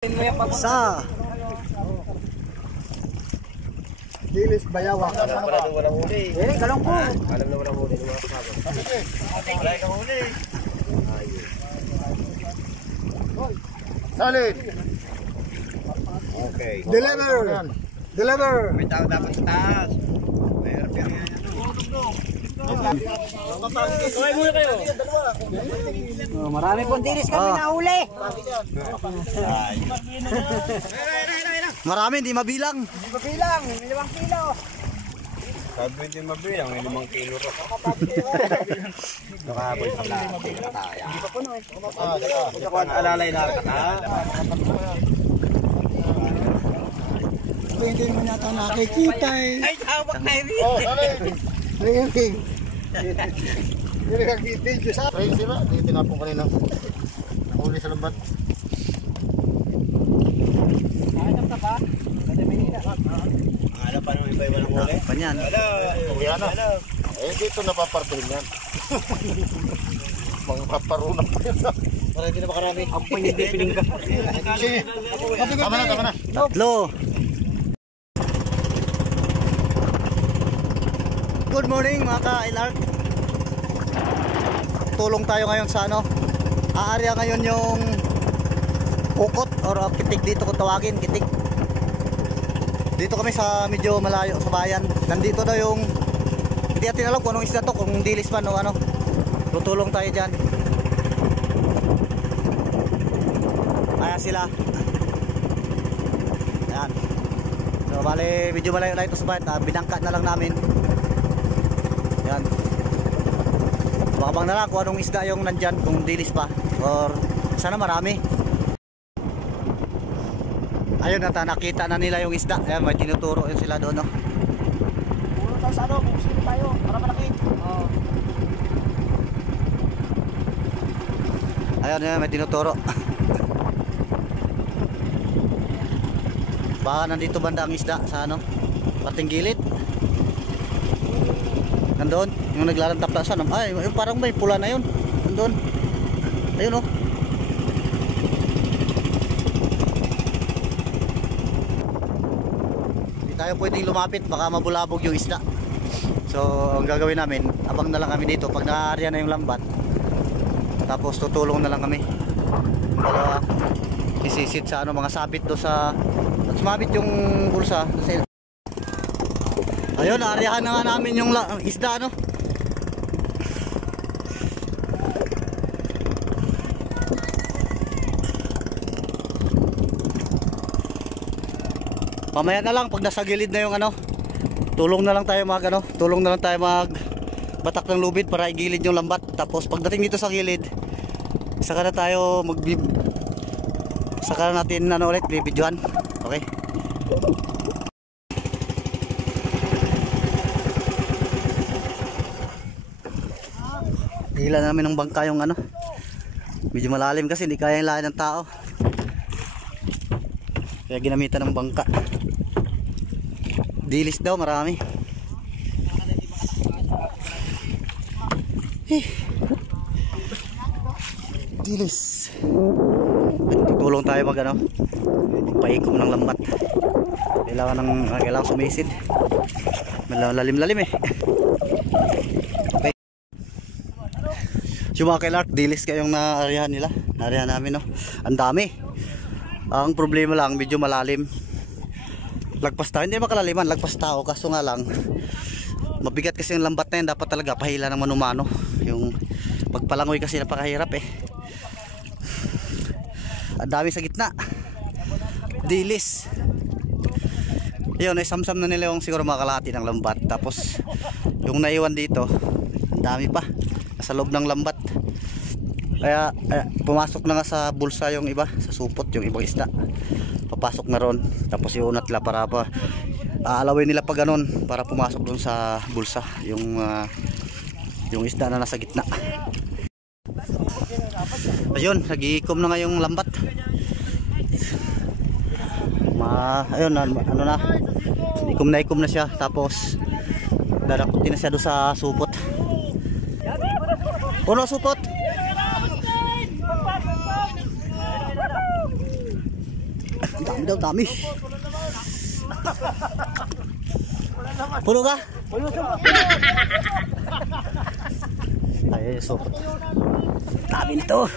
Sa Dilis Bayawa. Alam na walang huli. Galong po. Alam na walang huli ng mga kasama. Wala kang huli. Solid. Okay. Deliver. May tao dapat sa taas. May repair yan. Kaway muna kayo. Marami pong dilis kami nahuli. Marami, hindi mabilang. Hindi mabilang, 5 kilo. Sabi hindi mabilang, may 5 kilo rin. Nakapal sa lahat. Hindi pa puno eh. Alalay na kata. Hindi mo nata nakikita eh. Ay, tawag na rin. Oh, sorry. Hindi kag-video sa akin. Sira, hindi tinapong kanina. Huli sa lambat. Ano pa naman iba ng huli? Panyan. Hello. Eh, dito napapartil yan. Mga paparunang pa yun. Para hindi na makarami. Ang hindi pininggan. Sige. Tama na. 3. Good morning mga ka-LR. Tulong tayo ngayon sa aarya ngayon yung ukot or kitig dito kung tawagin, kitig. Dito kami sa medyo malayo sa bayan. Nandito daw yung, hindi natin alam kung anong isda to, kung dilis man o ano. Tutulong tayo dyan. Ayan sila. Ayan. So bali medyo malayo ito sa bayan. Binangka na lang namin. Ayan. Makabang na lang kung anong isda yung nandyan, kung dilis pa or sana marami. Ayun, nakita na nila yung isda. Ayan, may tinuturo yun sila doon, no? Puro tayo sa kung sino tayo, para malaki. Ayun, may tinuturo. Baka nandito banda ang isda sa pating gilid. Nandun, yung naglalantap na saan. Ay, parang may pula na yun. Nandun. Ayun, oh. Hindi tayo pwedeng lumapit, baka mabulabog yung isda. So, ang gagawin namin, abang na lang kami dito pag naaarya na yung lambat. Tapos tutulong na lang kami. Dalawa, isisit sa mga sabit do sa, at sumabit yung bulsa sa. Ayun, naaryahan na nga namin yung isda, Pamaya na lang pag nasa gilid na yung tulong na lang tayo tulong na lang tayo batak ng lubid para igilid yung lambat. Tapos pagdating dito sa gilid, saka na tayo saka na natin ulit bibidyohan. Okay? Hila namin ng bangka yung medyo malalim kasi hindi kaya yung lahat ng tao, kaya ginamitan ng bangka. Dilis daw marami. Dilis. Tutulong tayo magpaikom ng lambat. Kailangan sumisid. Malalim-lalim eh. Okay. Yung mga kailark, dilis kayong naarihan nila. Naarihan namin, ang dami. Ang problema lang, medyo malalim. Lagpas tao, hindi makalaliman, lagpas tao. Kaso nga lang, mabigat kasi yung lambat na yan. Dapat talaga pahila ng manumano. Yung pagpalangoy kasi napakahirap eh. Ang dami sa gitna. Dilis. Yun, samsam na nila yung siguro mga kalahati ng lambat. Tapos yung naiwan dito, ang dami pa sa loob ng lambat. Kaya pumasok na nga sa bulsa yung iba, sa supot yung ibang isda. Papasok na ron. Tapos iunat nila para aalawin nila pa ganun para pumasok dun sa bulsa yung isda na nasa gitna. Ayun, nag-iikom na nga yung lambat. Ayun, ikom na siya. Tapos dadakutin na siya doon sa supot. Puno supot. Dami daw, dami. Puno ka? Puno supot. Ay, supot. Dami nito.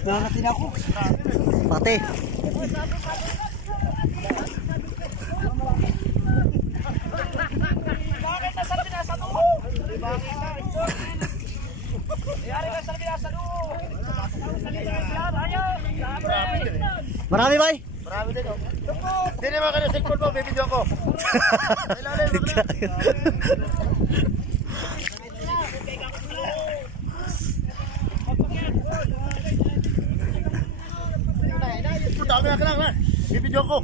Nanatin ako. Pati. Bakit nasa pinasa mo? Yari ka sa pinasa mo. Marami ba? Marami din oh. Hindi naman ka na cellphone mo, bibidyo ko. Dami na ka lang na. Bibidyo ko.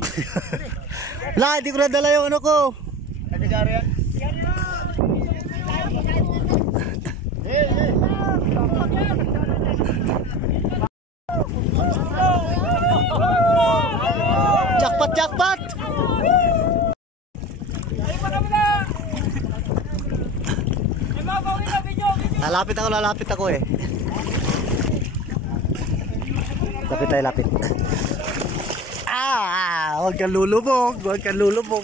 La, hindi ko nadala yung ano ko. Nagagari yan. Jackpot, jackpot! Lalapit ako eh. Lapit tayo, lapit. Huwag kang lulubog, huwag kang lulubog.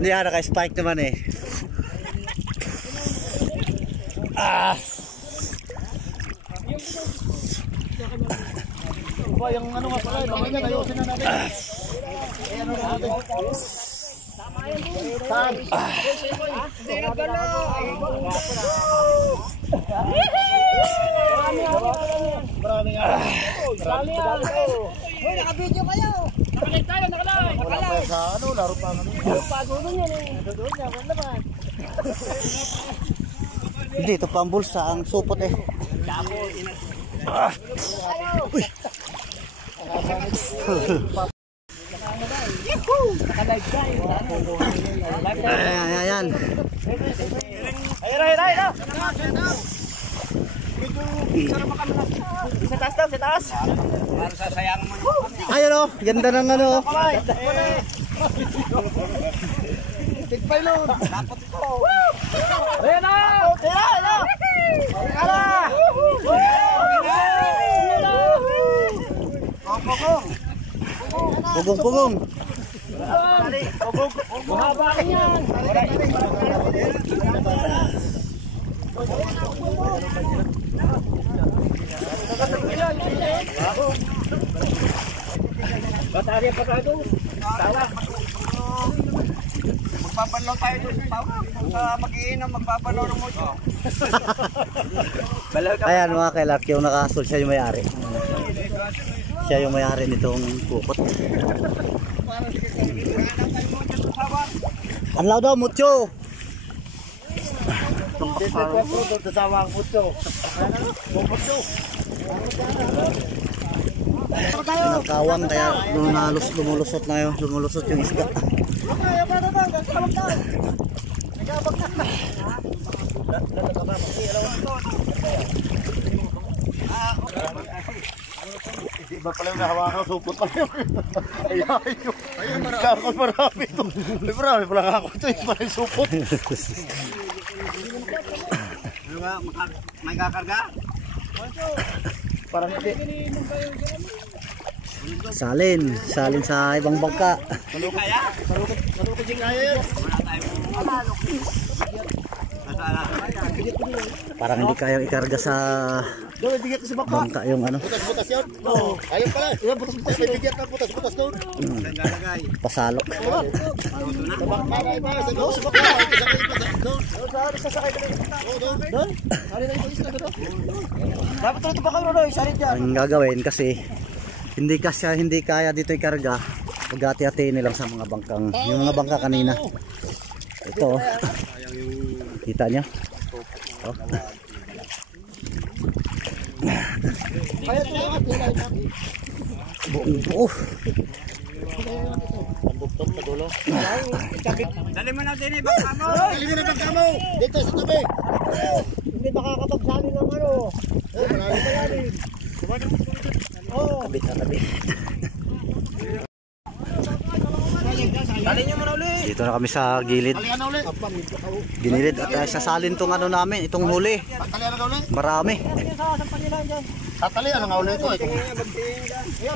Hindi, naka-spike naman eh. Yung ano nga pala, bakit ayusin na natin. Ayan na natin. Saan? Marami nga. Hoy, naka-video kayo. Nakalive tayo, nakalive. Wala pa sa ano, laro pa ano. Laro pa doon yan eh. Doon yan, wala naman. Hindi, ito pa ang bulsa, ang supot eh. Uy. Ayan. Ayun. Sa taas daw, sa taas. Para sasayang mo. Ayun o, ganda ng ano. Tigpay lo. Dapat ko. Ayan na. Ayan na. Pugong. Buhabakin yan. Batari pa tayo. Magpapalaw tayo doon. Mag-iinom, magpapalaw ng mojo. Ayan mga kailak, yung nakasul siya yung may-ari. Siya yung may-ari nitong kukot. Anlaw daw, mucho. Pinakawang kaya lumulusot na yun, lumulusot yung isda. Iba pala yung nahawakan, supot pala yun. Ayun, kakot marami ito. Marami pala kakot ito, iba yung supot. May kakarga? Parang hindi. Salin sa ibang bangka. Malukot yung kaya yun. Parang hindi kayang ikarga sa bangka yung ano. Butas-butas yun? Oo. Ayun pala. Butas-butas. May bigyan na butas-butas doon. Pasalok. Sa bangka na iba. Sa doon. Sa bangka. Doon. Sasakay ka na. Doon. Hari na yung isla doon. Dapat ito ba kayo doon? Sarit yan. Ang gagawin kasi hindi kaya dito ikarga. Pag-hati-hati nilang sa mga bangkang. Yung mga bangka kanina. Ito. Kita nyo? Oh. Buo. Dali mo na din yung bangka mo. Dali mo na bangka mo. Dito sa tabi. Hindi makakapagsali ng ano. Marami pa yan eh. Kabit. Dali nyo muna ulit. Dito na kami sa gilid. Talian na ulit. Ginilid at sasalin tong ano namin, itong huli. Talian na ulit. Marami. Tatalian na nga ulit ito.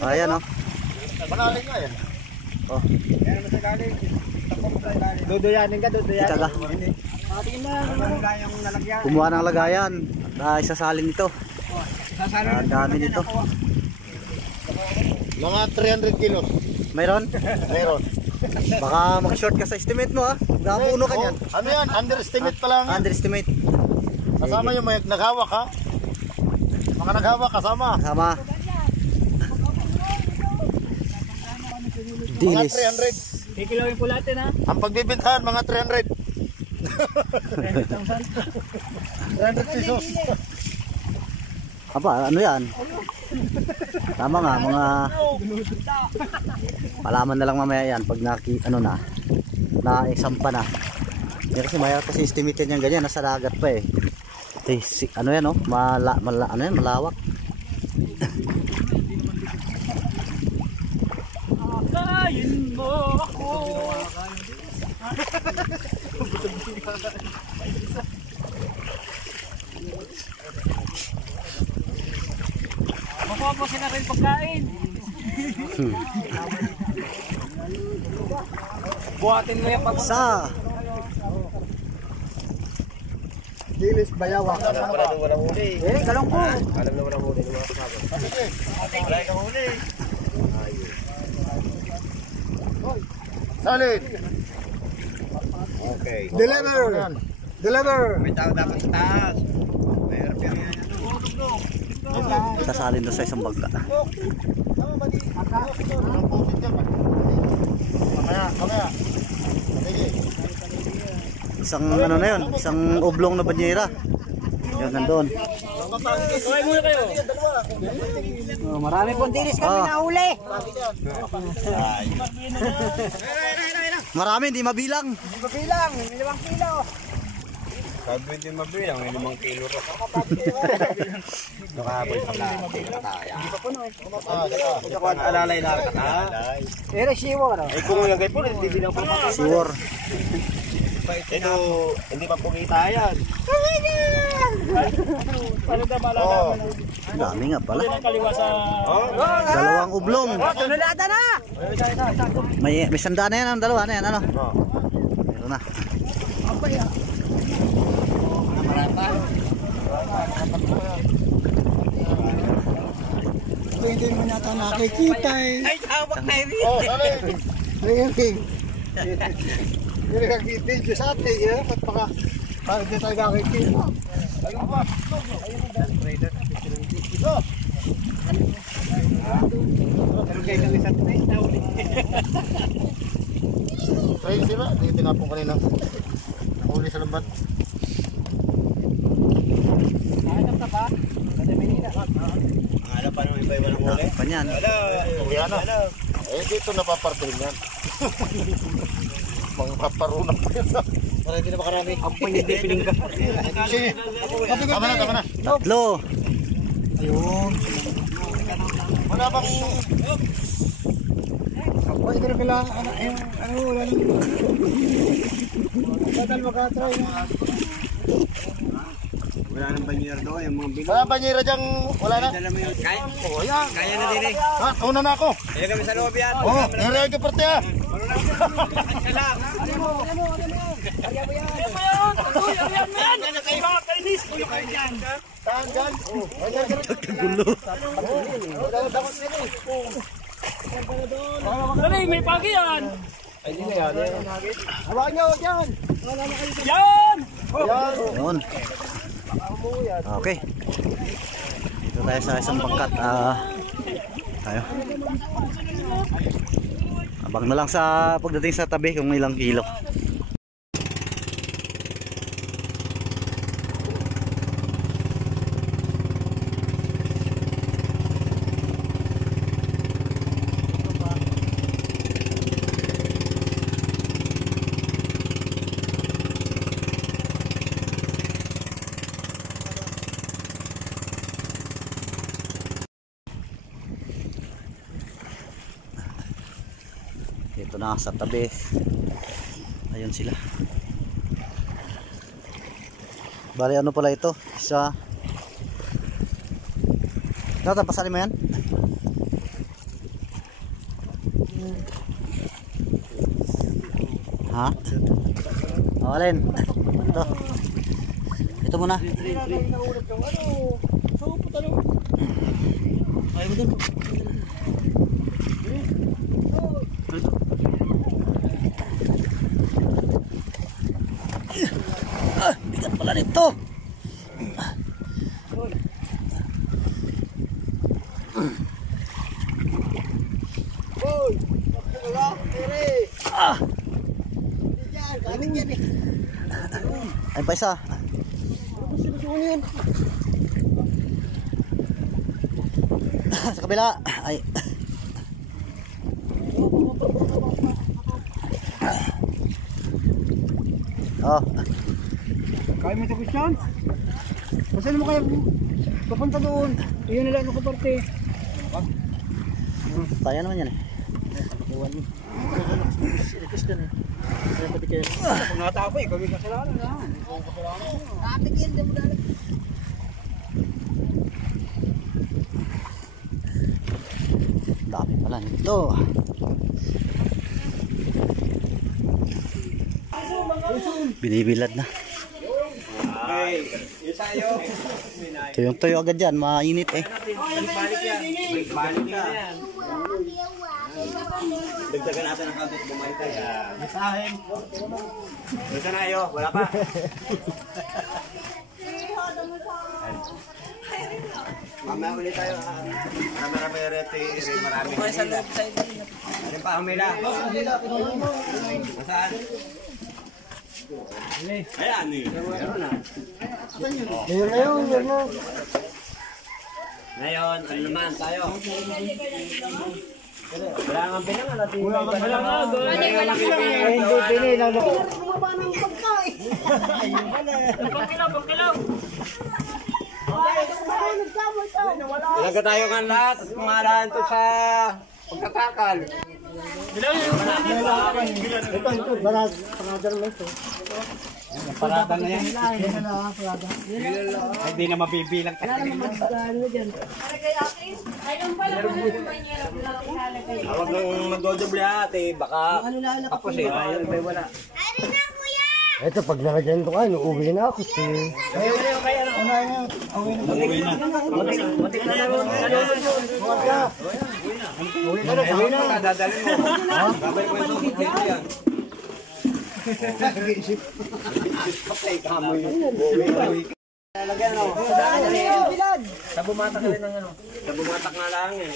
Ayan oh. Manaling nga yan. Oh. Duduyanin ka, duduyanin. Kita ka. Kumuha ng lagayan. At isasalin ito. Ang dami nito. Mga 300 kilos. Mayroon? Meron. Baka mag-short ka sa estimate mo ha. Nakapuno ka niyan. Ano yan? Underestimate pa lang. Underestimate. Kasama yung may naghawak ha. Mga naghawak kasama. Sama. Mga Dilis. 300. Kikilawin po natin ha. Ang pagbibintahan mga 300. 300 pesos. Aba, ano yan? Tama nga, mga palaman na lang mamaya yan pag na-exam pa na. Kasi mayroon kasi estimate yan ganyan, nasa dagat pa eh. Ano yan oh, ano yan, malawak. Kain mo ako. Makuha na rin pagkain. Buhatin mo yung pagkain. Sa Dilis bayawa. Walang huli. Galong ko. Alam na walang huli ng mga kasama. Wala kang huli. Salid. Okay. Deliver. Deliver. May tao dapat sa taas. Mayroon yan. sasalin doon sa isang bangka. Mamaya. Sige. Isang ano na yun, isang oblong na banyera. Yun nandoon. Kuhay muna kayo. Oh, marami pong dilis kami nahuli. Marami, hindi mabilang. Hindi mabilang, 5 kilo. Sabi hindi mabilang, may 5 kilo ro. Nakahabol pa na. Hindi pa puno eh. Alalay na katalay. Pero siwa na. Ay kung lagay po, hindi bilang po. Sure. Ito, hindi pa pumita yan. Ano ka malalaman? Ang dami nga pala. Kaliwa sa... Dalawang oblong. Tunulada na! May sanda na yan, ang dalawa na yan, ano? Meron na. Hindi mo nata nakikita eh. Ay, hawak na rin. Oh, salay. Ringing. Hindi nag-video sa atin, yun. Pagpaka, bakit di tayo nakikita? Ayun ba? Ay, sila. Hindi tinapong kanina. Nakuli sa lambat. Ano pa naman iba walang huli? Panyan. Hello. Eh, dito napapartin yan. Mga paparunang pa yan. Para hindi na makarami. Ang hindi pininggan. Sige. Tama na. Tatlo. Ayun. Wala bang... Ay, pero kailangan, wala nang... Tagal makatry na. Wala nang banyera doon, yung mga bilog. Wala banyera dyang... Wala na? Kaya na din eh. Ha? Una na ako. Kaya kami sa loob yan. Oo. Nariyan ka parte ha. Saan dyan? Gulo. Galing, may pagi yan. Hawakan nyo dyan. Yan! Yun. Okay. Dito tayo sa isang bangkat. Tayo. Abang na lang sa pagdating sa tabi kung ilang kilo. Ito na sa tabi. Ayun sila. Bali ano pala ito? Isa. Pasali mo yan? Ha? Oh, alin? Ito. Ito muna. Ay mo dun. Bigat pala nito. Ay pa isa. Sa kabila. Ay. Oh. Kaya mo ito, Christian? Saan mo kaya papunta doon? Iyon nila ako parte. Kaya naman yan eh. Kung natako eh, kami kasalanan na. Dami pala nito. Binibilad na. Ito yung tuyo agad dyan, mainit eh. Balik yan. Dagdagan natin ang kanto bumalik tayo. Misahin. Bisa na ayo, wala pa. Mamaya ulit tayo. Marami rete, marami. Ano pa humila? Saan? Ayan eh. Ngayon, ano naman tayo? Wala nga pinang natin. Wala nga. Hindi pinay na. Bumaba ng pagkain. Pangkilaw. Ilaga tayo nga lahat at kumalahan to sa pagkatakal. Ito, barag. Pangadal mo ito. Parada na yan. Ay, di na mabibilang. Huwag nang magdodoble ate, baka tapos eh. Ayun, may wala. Ito, pag nalagyan ito kayo, uuwi na ako. Uwi na. Dadalhin mo. Babay ko yung dito yan. Patay ka mo yun. Lagyan o. Sa bumatak na rin ng ano. Sa bumatak na lang eh.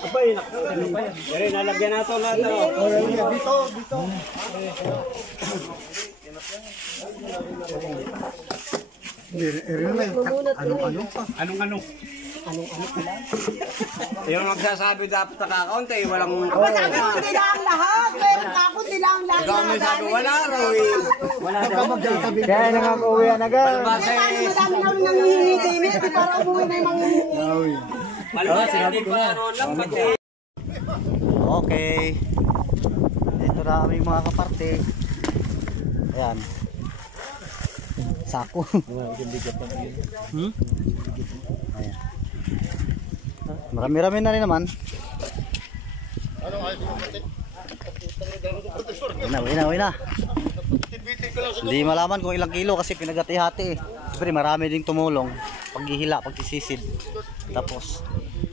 Abay, nakakano pa yan. Pero nalagyan nato lahat. Dito. Anong-ano? Yung magsasabi dapat nakakaunti, walang... Sabi ko nila ang lahat. Pero ako nila ang lahat. Ikaw may sabi, wala raw eh. Wala daw. Kaya nakaka-uwi na agad. Palibasa eh. Madami na rin nangihingi-hingi. Di para umuwi na yung manghihingi. Palibasa hindi ko ano lang pati. Okay. Ito na aming mga kaparte. Ayan. Sako. Hmm? Ayan. Marami-rami na rin naman. Uwi na. Hindi malaman kung ilang kilo kasi pinagati-hati eh. Siyempre marami ding tumulong. Paghihila, pagtisisid. Tapos,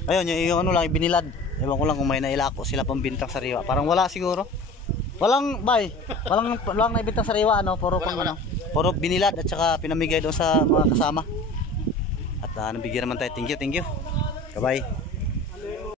ayun, yung ano lang, binilad. Ewan ko lang kung may nailako sila pambintang sariwa. Parang wala siguro. Walang naibintang sariwa, ano, puro pang ano. Puro binilad at saka pinamigay doon sa mga kasama. At nabigyan naman tayo. Thank you. Bye-bye.